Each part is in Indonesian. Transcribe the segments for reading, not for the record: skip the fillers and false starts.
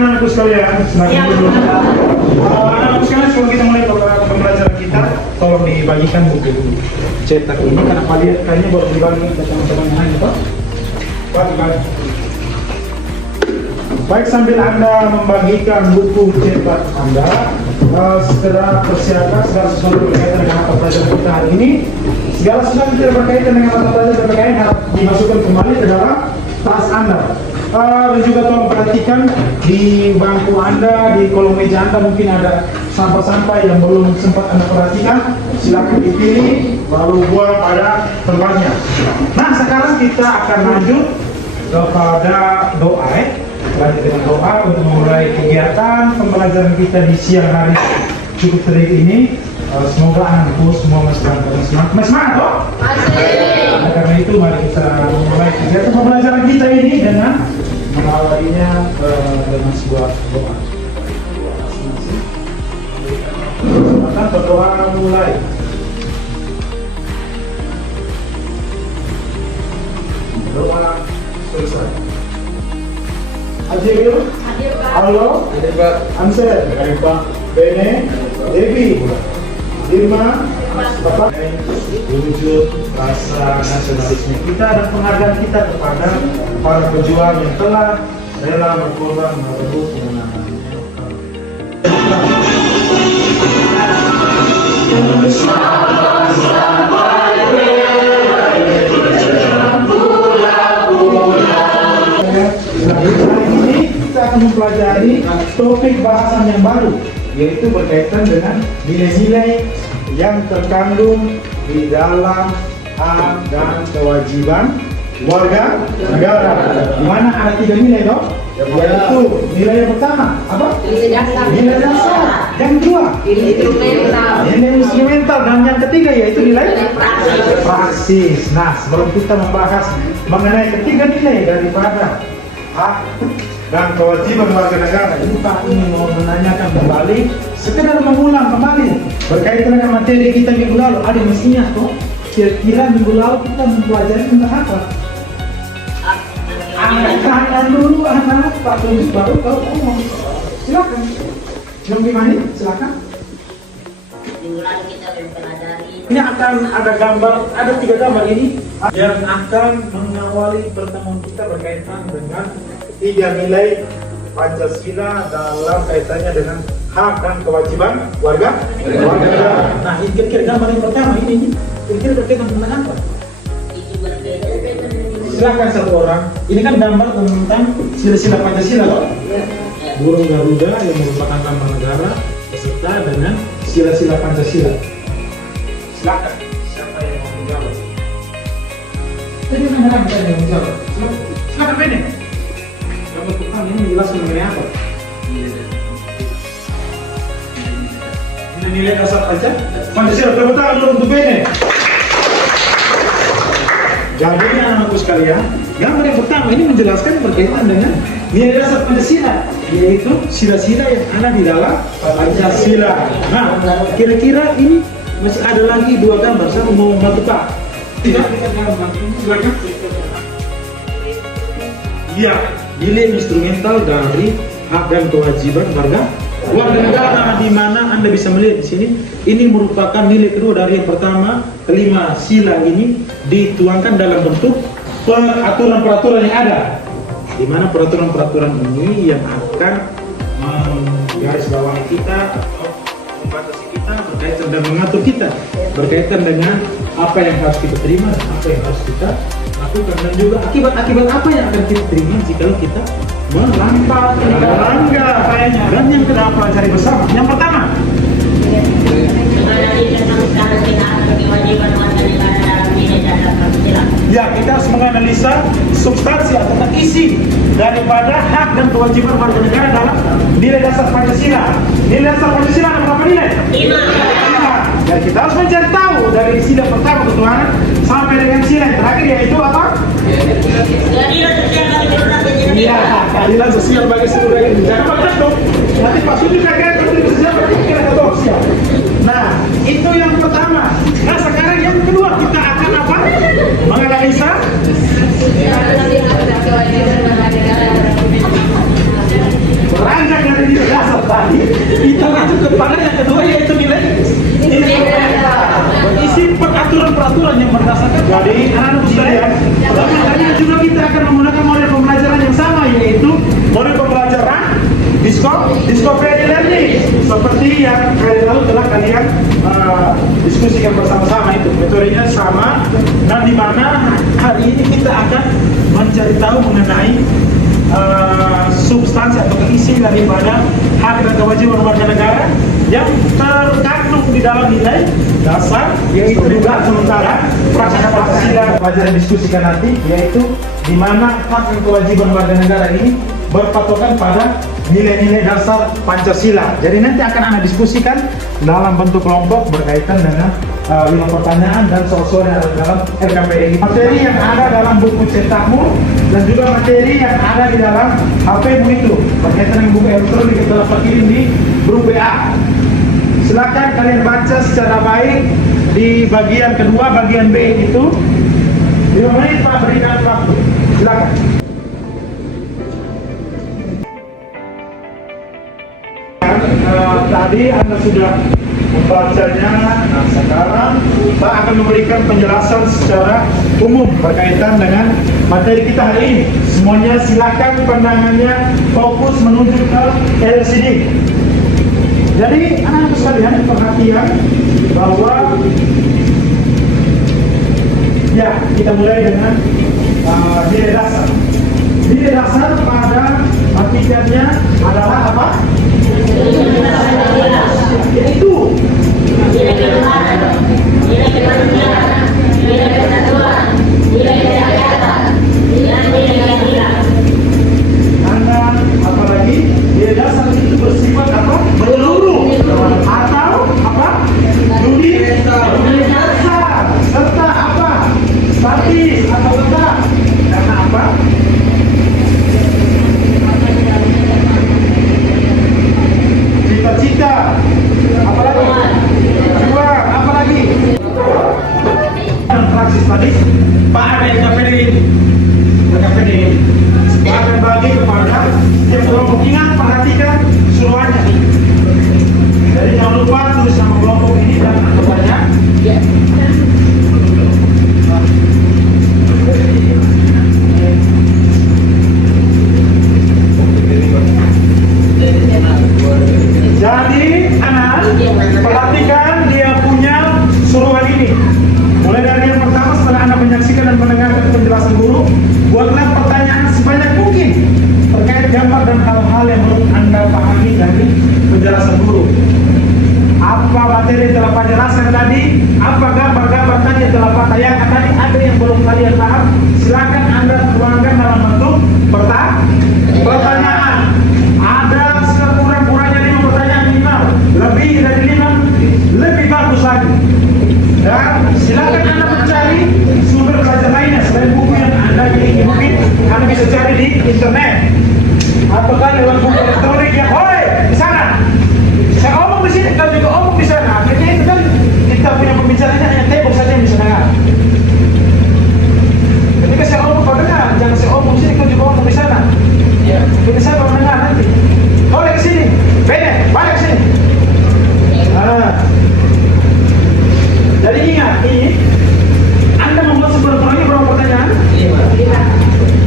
anak-anakku sekalian, semakin dulu. Anak-anakku sekalian, sebelum kita mulai pembelajaran kita, tolong dibagikan buku cetak ini. Kenapa lihat kayaknya baru dibagi ke teman-teman yang lain, Pak? Bagi. Baik, sambil Anda membagikan buku cetak Anda, segera persiapkan segala sesuatu berkaitan dengan mata pelajaran kita hari ini. Segala sesuatu yang tidak berkaitan dengan mata pelajaran PPKN harus dimasukkan kembali ke dalam tas Anda. Dan juga tolong perhatikan di bangku Anda, di kolom meja Anda mungkin ada sampah-sampah yang belum sempat Anda perhatikan. Silakan dipilih lalu buang pada tempatnya. Nah, sekarang kita akan lanjut kepada doa. Lanjut dengan doa untuk memulai kegiatan pembelajaran kita di siang hari cukup terik ini. Semoga anakku semua masih semangat, toh? Nah, karena itu mari kita memulai kegiatan pembelajaran kita ini dengan mengawalinya dengan sebuah doa. Maka berdoa mulai. Doa selesai. Hadir, halo, Ansel, Bene, Devi, Irma, Bapak, wujud rasa nasionalisme kita dan penghargaan kita kepada para pejuang yang telah rela berkorban merebut kemenangan. Kita akan mempelajari topik bahasan yang baru, yaitu berkaitan dengan nilai-nilai yang terkandung di dalam hak dan kewajiban warga negara. Di mana ada 3 nilai, toh? Yaitu nilai yang pertama apa? Nilai dasar. Yang kedua nilai instrumental, dan yang ketiga yaitu nilai praksis. Nah, sebelum kita membahas mengenai ketiga nilai daripada hak dan kewajiban warga negara, ini Pak ingin mau menanyakan kembali, sekedar mengulang kembali berkaitan dengan materi kita minggu lalu. Ada mestinya toh, kira-kira minggu lalu kita mempelajari tentang apa? Tanya dulu anak Pak Tulis baru kalau ngomong. Silakan. Yang gimana? Silakan. Minggu lalu kita mempelajari. Ini akan ada gambar, ada 3 gambar ini yang akan mengawali pertemuan kita berkaitan dengan 3 nilai Pancasila dalam kaitannya dengan hak dan kewajiban warga negara. Nah, ini kira-kira gambar yang pertama ini kira-kira berkaitan dengan apa? Itu berbeda dengan Silakan satu orang. Ini kan gambar tentang sila-sila Pancasila, loh. Burung Garuda yang merupakan lambang negara beserta dengan sila-sila Pancasila. Silakan. Siapa yang mau menjawab? Jadi mana kita yang menjawab? Silakan Bene. Gambar pertama ini menjelaskan mengenai apa? Nilai dasar Pancasila. Tepuk tangan dulu untuk Bene. Jadi anak-anakku sekalian, gambar yang pertama ini menjelaskan berkaitan dengan nilai dasar Pancasila, yaitu sila-sila yang ada di dalam Pancasila. Nah, kira-kira ini masih ada lagi 2 gambar. Saya mau membantu Pak. Tidak, silakan. Iya, nilai instrumental dari hak dan kewajiban warga negara, di mana Anda bisa melihat di sini, ini merupakan nilai kedua dari yang pertama. Kelima sila ini dituangkan dalam bentuk peraturan-peraturan yang ada, di mana peraturan-peraturan ini yang akan menggarisbawahi kita atau membatasi kita berkaitan dan mengatur kita berkaitan dengan apa yang harus kita terima dan apa yang harus kita lakukan, dan juga akibat-akibat apa yang akan kita terima jika kita melanggar. Dan yang kedua pelajari bersama. Yang pertama, ya, kita harus menganalisa substansi atau isi daripada hak dan kewajiban warga negara dalam nilai dasar Pancasila. Nilai dasar Pancasila ada berapa nilai? 5. Dan kita harus mencari tahu dari sila pertama ketuhanan sampai dengan sila yang terakhir, yaitu apa? Iya, keadilan sosial bagi seluruh rakyat Indonesia. Jangan dong. Nanti Pak Sudi kagak keadilan sosial bagi kita sosial. Nah, itu yang pertama. Nah, sekarang yang kedua kita akan apa? Menganalisa nilai dasar tadi, kita masuk kepada yang kedua yaitu nilai isi peraturan-peraturan yang berdasarkan. Jadi anak-anak sekalian, tadi juga kita akan menggunakan model pembelajaran yang sama, yaitu model pembelajaran discovery learning, seperti yang kali lalu telah kalian diskusikan bersama-sama. Itu metodenya sama, dan di mana hari ini kita akan mencari tahu mengenai substansi atau isi daripada hak dan kewajiban warga negara yang terkandung di dalam nilai dasar, yaitu juga sementara Pancasila pelajaran diskusikan nanti, yaitu di mana hak dan kewajiban warga negara ini berpatokan pada nilai-nilai dasar Pancasila. Jadi nanti akan Anda diskusikan dalam bentuk kelompok berkaitan dengan 5 pertanyaan dan soal-soal yang ada dalam RKPD. Materi yang ada dalam buku cetakmu dan juga materi yang ada di dalam HP-mu itu berkaitan dengan buku elektronik yang telah kirim di grup WA. Silakan kalian baca secara baik di bagian kedua, bagian B itu. 5 menit Pak, berikan waktu. Silakan. Tadi Anda sudah membacanya, nah sekarang Pak akan memberikan penjelasan secara umum berkaitan dengan materi kita hari ini. Semuanya silakan pandangannya fokus menuju ke LCD. Jadi anak-anak sekalian perhatian bahwa ya kita mulai dengan nilai dasar. Nilai dasar pada artikelnya adalah apa? Yaitu nilai kebenaran, nilai kemanusiaan, nilai persatuan, nilai kesehatan, nilai keadilan. Karena apalagi nilai dasar itu bersifat apa? Menyeluruh atau apa? Universal serta apa? Statis atau tetap. Karena apa? Cita-cita, apalagi juang, apalagi praksis tadi Pak ada yang KPD akan bagi kepada yang kelompok. Ingat, perhatikan suruhannya. Jadi jangan lupa tulis nama kelompok ini dan anggotanya. Jadi anak perhatikan dia punya suruhan ini. Mulai dari yang pertama, setelah Anda menyaksikan dan mendengarkan penjelasan guru, buatlah pertanyaan sebanyak mungkin terkait gambar dan hal-hal yang menurut Anda pahami dari penjelasan guru. Apa materi yang telah Pak jelaskan tadi? Apa gambar-gambar tadi yang telah Pak tayangkan tadi? Ada yang belum kalian paham? Silakan Anda tuangkan dalam bentuk pertanyaan. Ada sekurang-kurangnya 5 pertanyaan minimal. Lebih dari 5, lebih bagus lagi. Dan silakan Anda mencari sumber belajar lainnya selain buku yang Anda miliki. Mungkin Anda bisa cari di internet atau kan lewat buku elektronik yang di sana. Saya omong di sini, kau juga omong di sana. Akhirnya itu kan kita punya pembicaranya hanya tembok saja yang bisa dengar. Ketika saya omong kau dengar, jangan saya omong di sini, kau juga omong di sana. Jadi saya baru dengar nanti. Balik ke sini, balik ke sini. Jadi ingat, ini Anda membuat sebuah proyek berapa pertanyaan? 5.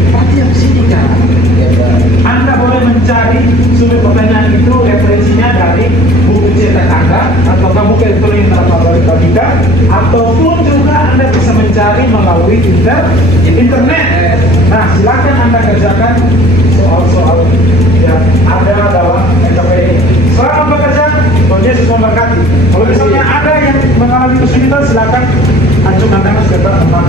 Berarti yang sini kan? Anda boleh mencari sumber pertanyaan itu referensinya dari buku cetak Anda atau buku elektronik yang telah Pak bagikan, ataupun juga Anda bisa mencari melalui internet. Nah, silakan Anda kerjakan soal-soal yang ada dalam RKPD. Selamat bekerja, Tuhan Yesus memberkati. Kalau misalnya ada yang mengalami kesulitan, silakan ajukan tangan ke teman.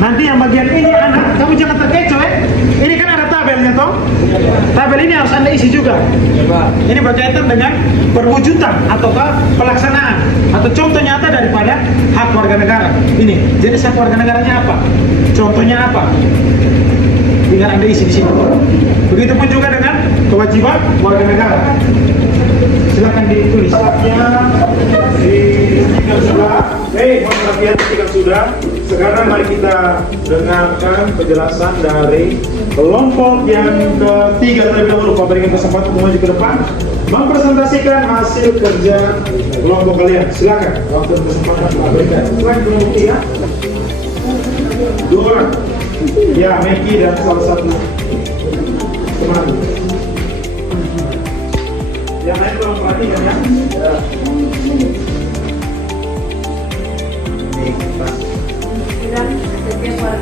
Nanti yang bagian ini anak, kamu jangan terkecoh Ini kan ada tabelnya toh. Tabel ini harus Anda isi juga. Ini berkaitan dengan perwujudan ataukah pelaksanaan atau contoh nyata daripada hak warga negara. Ini jenis hak warga negaranya apa? Contohnya apa? Tinggal Anda isi di sini. Begitupun juga dengan kewajiban warga negara. Silakan ditulis. Ditikan sudah. Ditikan sudah. Sekarang mari kita dengarkan penjelasan dari kelompok yang ketiga terlebih dahulu. Pak, berikan kesempatan maju ke depan mempresentasikan hasil kerja kelompok kalian. Silakan. Waktu dan kesempatan Pak berikan. Silakan kelompok tiga. 2 orang. Ya, Meki dan salah satu teman. Yang lain tolong perhatikan ya.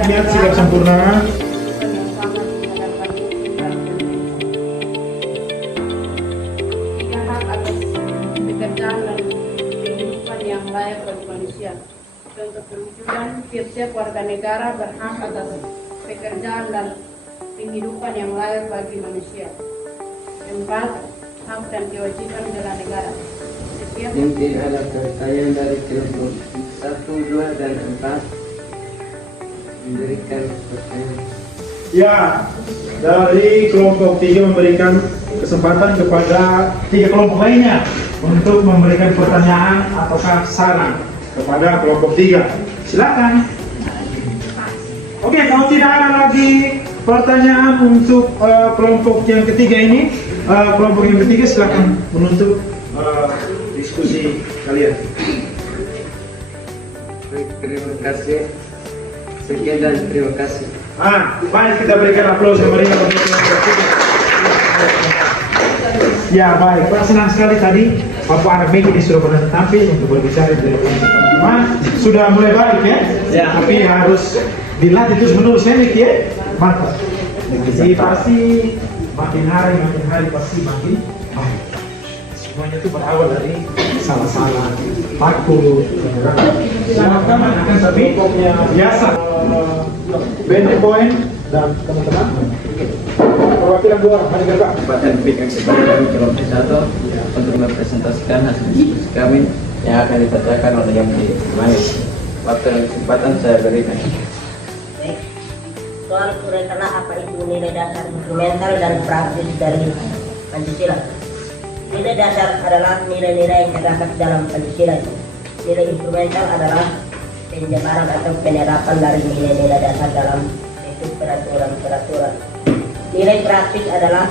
Niat sikap sempurna. Hak atas pekerjaan dan kehidupan yang layak bagi manusia. Untuk perwujudan setiap warga negara berhak atas pekerjaan dan kehidupan yang layak bagi manusia. 4. Hak dan kewajiban bela negara. Setiap Inti adalah kekayaan dari kelompok 1, 2, dan 4 memberikan pertanyaan. Ya, dari kelompok 3 memberikan kesempatan kepada 3 kelompok lainnya untuk memberikan pertanyaan ataukah saran kepada kelompok 3. Silakan. Oke, kalau tidak ada lagi pertanyaan untuk kelompok yang ketiga ini, kelompok yang ketiga silakan menutup diskusi kalian. Baik, terima kasih. Sekian dan terima kasih. Baik, kita berikan aplaus yang meriah untuk kelompok ketiga. Ya, baik. Pak, senang sekali tadi Bapak anak Meki disuruh pada tampil untuk berbicara dari kelompok pertama. Sudah mulai baik ya? Ya. Tapi harus dilatih terus menerus ya Meki ya? Mantap. Jadi pasti makin hari pasti makin baik. Semuanya itu berawal dari salah-salah takut. Silakan akan tapi biasa. Bende poin dan teman-teman. Perwakilan 2 orang, mari Pak. Kesempatan diberikan kepada kami kelompok 1 untuk mempresentasikan hasil diskusi kami yang akan dibacakan oleh yang ditemani. Waktu dan kesempatan saya berikan. Baik. Soal kurekana apa itu nilai dasar instrumental dan praktis dari Pancasila. Nilai dasar adalah nilai-nilai yang terdapat dalam Pancasila. Nilai instrumental adalah penjabaran atau penerapan dari nilai-nilai dasar dalam bentuk peraturan-peraturan. Nilai praktis adalah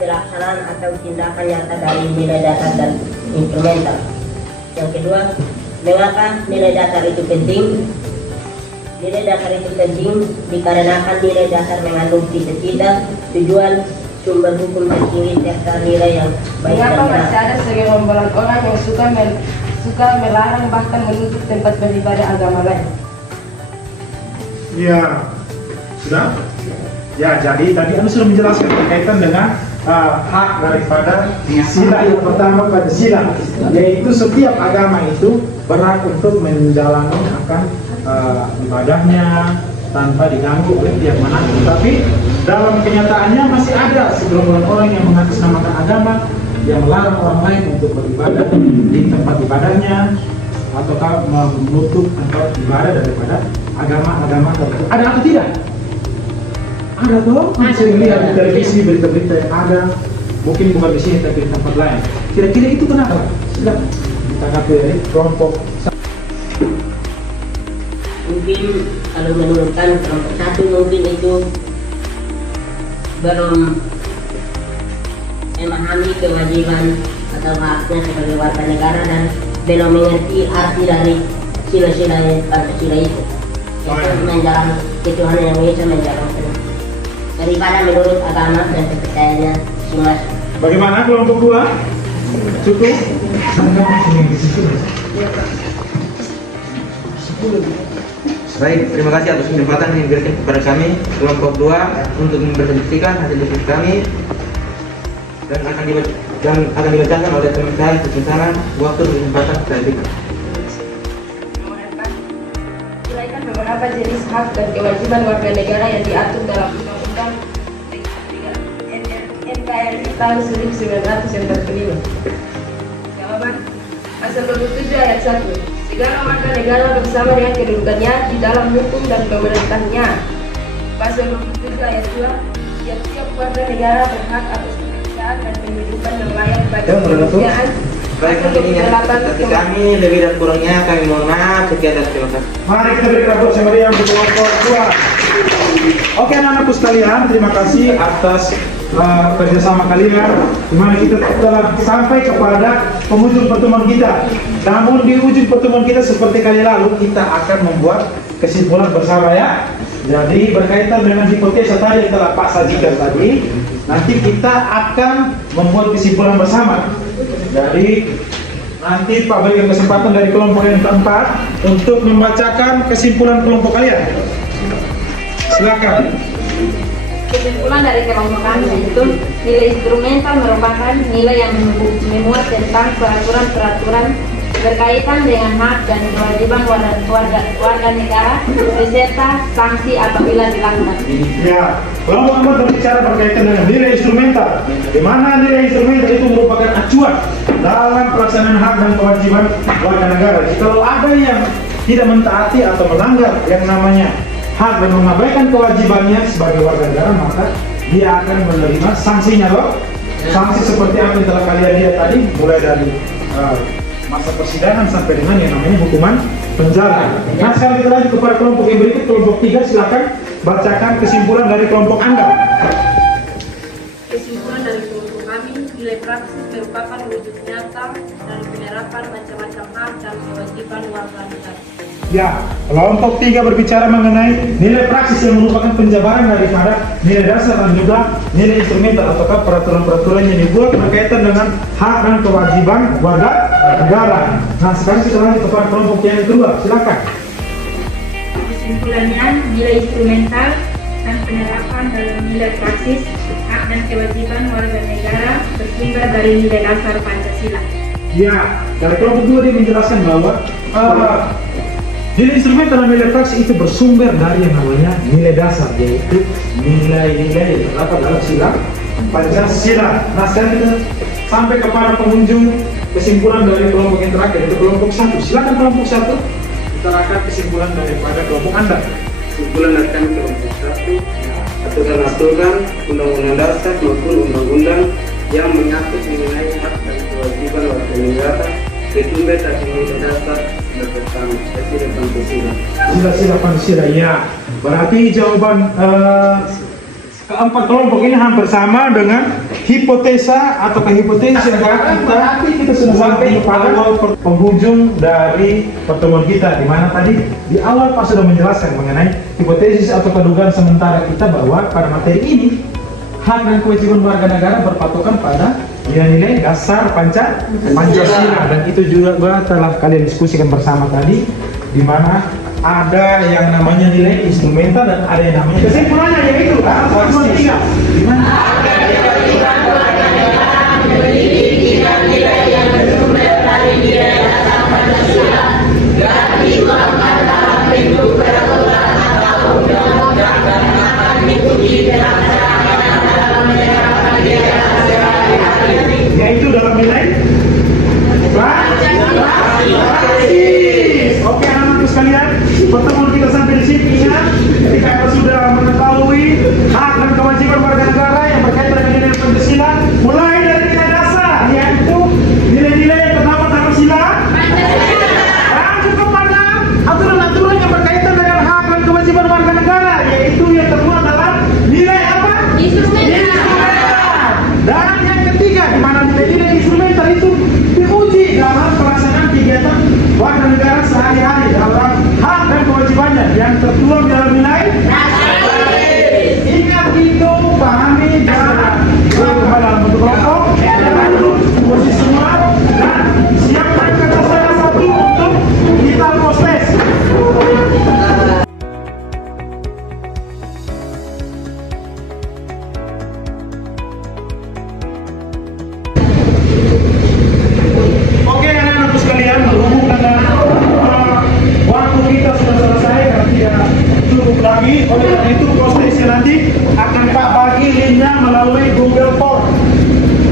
pelaksanaan atau tindakan nyata dari nilai dasar dan instrumental. Yang kedua, mengapa nilai dasar itu penting? Nilai dasar itu penting dikarenakan nilai dasar mengandung cita-cita, tujuan, sumber hukum tertinggi serta nilai yang baik dan mengapa masih benar. ada segerombolan orang yang suka melarang bahkan menutup tempat beribadah agama lain? Ya, sudah. Ya, jadi tadi Anda sudah menjelaskan berkaitan dengan hak daripada sila yang pertama pada sila, yaitu setiap agama itu berhak untuk menjalani akan ibadahnya tanpa diganggu oleh pihak manapun. Tapi dalam kenyataannya masih ada segerombolan orang yang mengatasnamakan agama yang melarang orang lain untuk beribadah di tempat ibadahnya ataukah menutup tempat ibadah daripada agama-agama tertentu. Ada atau tidak? Ada toh, sering lihat di televisi berita-berita yang ada, mungkin bukan di sini tapi di tempat lain. Kira-kira itu kenapa? Sudah ditanggapi dari kelompok. Mungkin kalau menurunkan kelompok 1 mungkin itu belum memahami kewajiban atau haknya sebagai warga negara dan belum mengerti arti dari sila-sila Pancasila itu. Yaitu menjalankan ketuhanan yang bisa menjalankan daripada menurut agama dan kepercayaannya masing-masing. Bagaimana kelompok 2? Cukup? Baik, terima kasih atas kesempatan yang diberikan kepada kami kelompok 2 untuk mempresentasikan hasil diskusi kami dan akan dibacakan oleh teman saya secara waktu dan kesempatan saya berikan. Uraikan beberapa jenis hak dan kewajiban warga negara yang diatur dalam Undang-Undang NKRI tahun 1945. Jawaban. Pasal 27 ayat 1. Segala warga negara bersama dengan kedudukannya di dalam hukum dan pemerintahnya. Pasal 27 ayat 2. Setiap warga negara berhak atas kebangsaan dan kehidupan yang layak bagi Ya, saudara tuh. kemanusiaan. Baik, mungkin ini dari kami, lebih dan kurangnya kami mohon maaf. Sekian dan terima kasih. Mari kita berikan aplaus yang meriah untuk kelompok 2. Oke anak-anakku sekalian, terima kasih atas kerjasama kalian, di mana kita telah sampai kepada penghujung pertemuan kita. Namun di ujung pertemuan kita seperti kali lalu, kita akan membuat kesimpulan bersama ya. Jadi berkaitan dengan hipotesa tadi yang telah Pak sajikan tadi, nanti kita akan membuat kesimpulan bersama. Jadi nanti Pak berikan kesempatan dari kelompok yang keempat untuk membacakan kesimpulan kelompok kalian. Silakan. Kesimpulan dari kelompok kami yaitu nilai instrumental merupakan nilai yang memuat tentang peraturan-peraturan berkaitan dengan hak dan kewajiban warga negara beserta sanksi apabila dilanggar. Ya, kelompok keempat berbicara berkaitan dengan nilai instrumental, di mana nilai instrumental itu merupakan acuan dalam pelaksanaan hak dan kewajiban warga negara. Kalau ada yang tidak mentaati atau melanggar yang namanya hak dan mengabaikan kewajibannya sebagai warga negara, maka dia akan menerima sanksinya loh. Sanksi seperti apa yang telah kalian lihat tadi, mulai dari masa persidangan sampai dengan yang namanya hukuman penjara. Nah sekarang kita lanjut kepada kelompok yang berikut, kelompok 3. Silakan bacakan kesimpulan dari kelompok Anda. Kesimpulan dari kelompok kami, nilai praksis merupakan wujud nyata dari penerapan macam-macam hak dan kewajiban warga negara. Ya, kelompok 3 berbicara mengenai nilai praksis yang merupakan penjabaran daripada nilai dasar dan juga nilai instrumental ataukah peraturan-peraturan yang dibuat berkaitan dengan hak dan kewajiban warga negara. Nah, sekarang kita lanjut kepada kelompok yang kedua. Silakan. Kesimpulannya, nilai instrumental dan penerapan dalam nilai praksis hak dan kewajiban warga negara bersumber dari nilai dasar Pancasila. Ya, dari kelompok 2 dia menjelaskan bahwa nilai instrumental dan nilai praksis itu bersumber dari yang namanya nilai dasar, yaitu nilai-nilai yang terdapat dalam sila Pancasila. Nah, sekarang kita sampai kepada pengunjung kesimpulan dari kelompok yang terakhir, yaitu kelompok 1. Silakan kelompok 1 utarakan kesimpulan daripada kelompok Anda. Kesimpulan dari kami kelompok 1, aturan-aturan undang-undang dasar maupun undang-undang yang mengatur mengenai hak dan kewajiban warga negara bersumber dari nilai dasar berdasarkan sila Pancasila. Sila Pancasila, ya. Berarti jawaban keempat kelompok ini hampir sama dengan hipotesa atau hipotesis yang kita sudah sampai pada penghujung dari pertemuan kita, di mana tadi di awal Pak sudah menjelaskan mengenai hipotesis atau kedugaan sementara kita bahwa pada materi ini hak dan kewajiban warga negara berpatokan pada nilai-nilai dasar Pancasila, dan itu juga telah kalian diskusikan bersama tadi, di mana ada yang namanya nilai instrumental dan ada yang namanya kesimpulannya yaitu kelompok 3, di mana nilai yang bersumber dari nilai dasar Pancasila dan dituangkan dalam bentuk peraturan atau undang-undang dan akan diikuti dalam menerapkan nilai sehari-hari, yaitu dalam nilai praksis. Oke anak-anakku sekalian, pertemuan kita sampai di sini ya. Ketika kita sudah mengetahui hak dan kewajiban warga negara yang berkaitan dengan nilai Pancasila, mulai dari nilai dasar yaitu nilai-nilai yang terdapat dalam sila Pancasila, dan juga pada aturan-aturan yang berkaitan dengan hak dan kewajiban warga negara, yaitu yang termuat dalam nilai apa? Instrumental. Dan yang ketiga, di mana nilai-nilai instrumental itu diuji dalam pelaksanaan kegiatan warga negara sehari-hari dalam hak dan kewajibannya yang tertuang dalam nilai praksis. Ingat itu, pahami dan kembali dalam bentuk kelompok, posisi semua, dan siapkan kata salah satu untuk kita proses. Oke anak-anakku sekalian, berhubung dengan waktu kita sudah selesai dan tidak cukup lagi, oleh karena itu prosesnya nanti akan Pak bagi linknya melalui Google Form.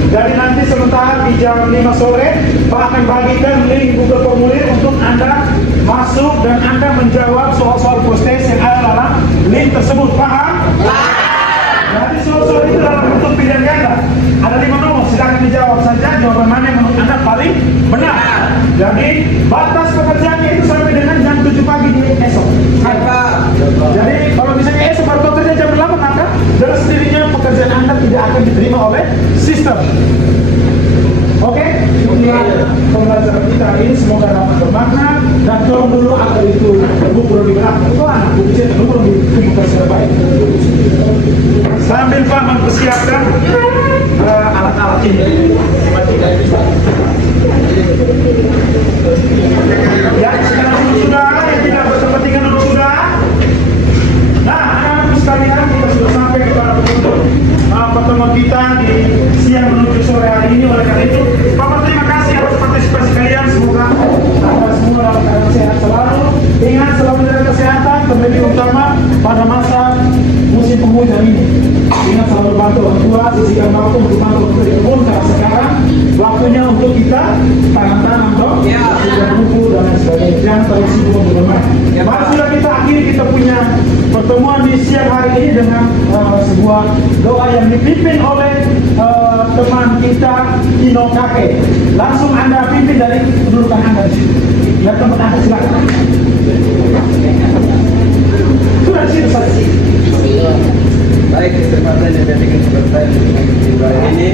Jadi nanti sementara di jam 5 sore Pak akan bagikan link Google Formulir untuk Anda masuk dan Anda menjawab soal-soal proses yang ada dalam link tersebut. Paham? Jadi soal-soal itu dalam bentuk pilihan ganda. Ada 5 nomor. jawaban mana yang menurut Anda paling benar. Jadi batas pekerjaannya itu sampai dengan jam 7 pagi di esok. Jadi kalau misalnya esok baru bekerja jam 8, maka dengan sendirinya pekerjaan Anda tidak akan diterima oleh sistem. Oke, itulah pembelajaran kita hari ini, semoga dapat bermakna. Dan tolong dulu agar itu buku lebih belakang, itu anak buku cek dulu lebih terbaik. Sambil Pak mempersiapkan alat-alat ini. Ya, sekarang sudah yang tidak bertempat tinggal dulu sudah. Nah, anak-anak sekalian, kita sudah sampai kepada penutup pertemuan kita di siang menuju sore hari ini. Oleh karena itu, Bapak terima kasih atas partisipasi kalian. Semoga Anda semua dalam keadaan sehat selalu. Ingat selalu menjaga kesehatan, terlebih utama pada masa musim penghujan ini. Ingat selalu bantu orang tua, sisihkan waktu untuk bantu orang tua di kebun. Karena sekarang waktunya untuk kita tanam-tanam dong, sudah buku dan lain sebagainya. Jangan terlalu sibuk untuk bermain. Mari sudah kita akhiri kita punya pertemuan di siang hari ini dengan sebuah doa yang dipimpin oleh teman kita Kino Kake. Langsung Anda pimpin dari kedudukan Anda di situ. Ya teman Anda silakan. Sudah di situ saja. Baik, kesempatan yang diberikan kepada saya di hari ini,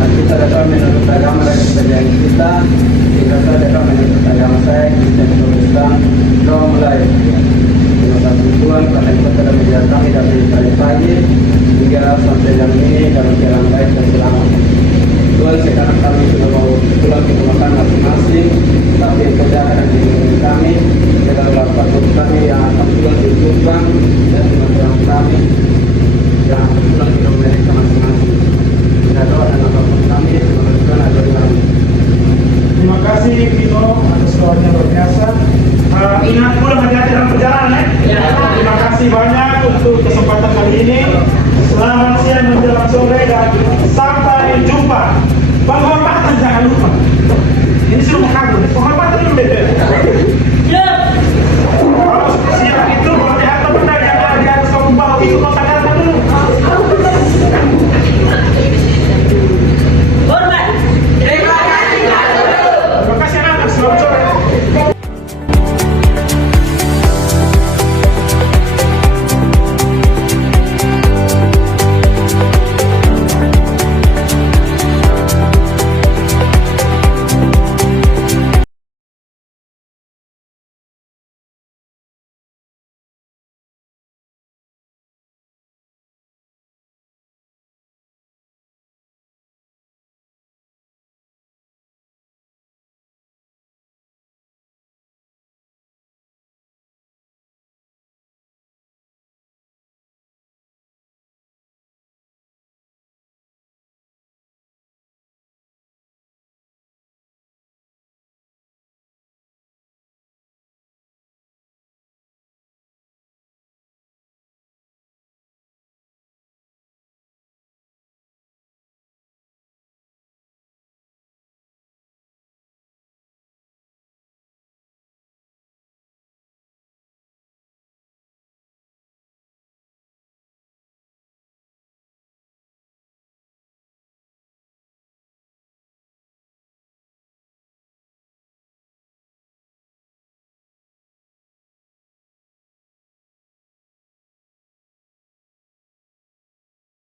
kita dapat menurut agama dan kepercayaan kita. Kita dapat menurut agama saya, Kristen Islam, doa mulai. Terima kasih Tuhan karena kita telah menjaga kami dari pagi hingga sampai jam ini dalam jalan baik dan selamat. Tuhan, sekarang kami sudah mau pulang ke rumah masing-masing, tapi kerjaan dan lingkungan kami dengan lakukan kami yang akan pulang di Tuhan dan teman-teman kami yang akan pulang ke rumah mereka masing-masing. Kita doa dan apapun kami, semoga Tuhan ajar kami. Terima kasih Kino atas doanya luar biasa. Ingat pula hati-hati dalam perjalanan ya. Terima kasih banyak untuk kesempatan kali ini. Selamat siang menjelang sore dan sampai jumpa. Penghormatan jangan lupa. Ini sudah mengagum. Penghormatan itu beda.